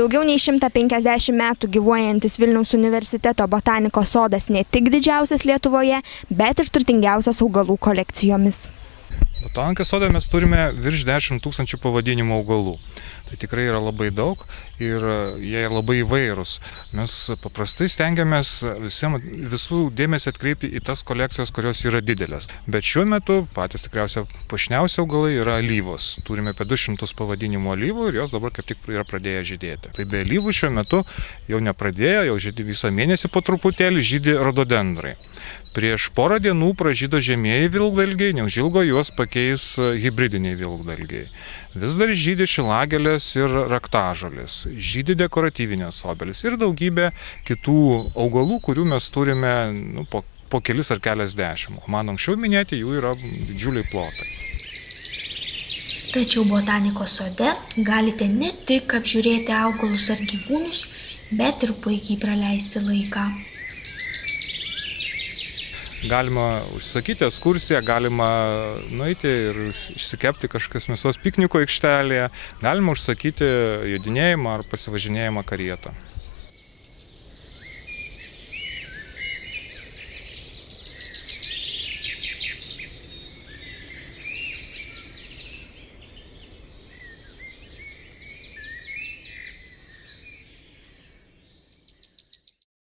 Daugiau nei 150 metų gyvuojantis Vilniaus universiteto botanikos sodas ne tik didžiausias Lietuvoje, bet ir turtingiausias augalų kolekcijomis. Botanikos sode mes turime virš 10 000 pavadinimų augalų. Tai tikrai yra labai daug ir jie labai įvairūs. Mes paprastai stengiamės visų dėmesį atkreipti į tas kolekcijas, kurios yra didelės. Bet šiuo metu patys tikriausiai puošniausi augalai yra alyvos. Turime apie 200 pavadinimų alyvų ir jos dabar kaip tik yra pradėję žydėti. Tai be alyvų šiuo metu jau nepradėjo, jau žydi visą mėnesį po truputėlį žydi rododendrai. Prieš porą dienų pražydo žemieji vilkdalgiai, neužilgo juos pakeis hibridiniai vilkdalgiai. Vis dar žydi šilagėlės ir raktažolės, žydi dekoratyvinės obelys ir daugybė kitų augalų, kurių mes turime po kelis ar keliasdešimt. Man anksčiau minėti jų yra didžiuliai plotai. Tačiau botanikos sode galite ne tik apžiūrėti augalus ar gyvūnus, bet ir puikiai praleisti laiką. Galima užsakyti ekskursiją, galima nueiti ir išsikepti kažkas mėsos pikniko aikštelėje, galima užsakyti jodinėjimą ar pasivažinėjimą karietą.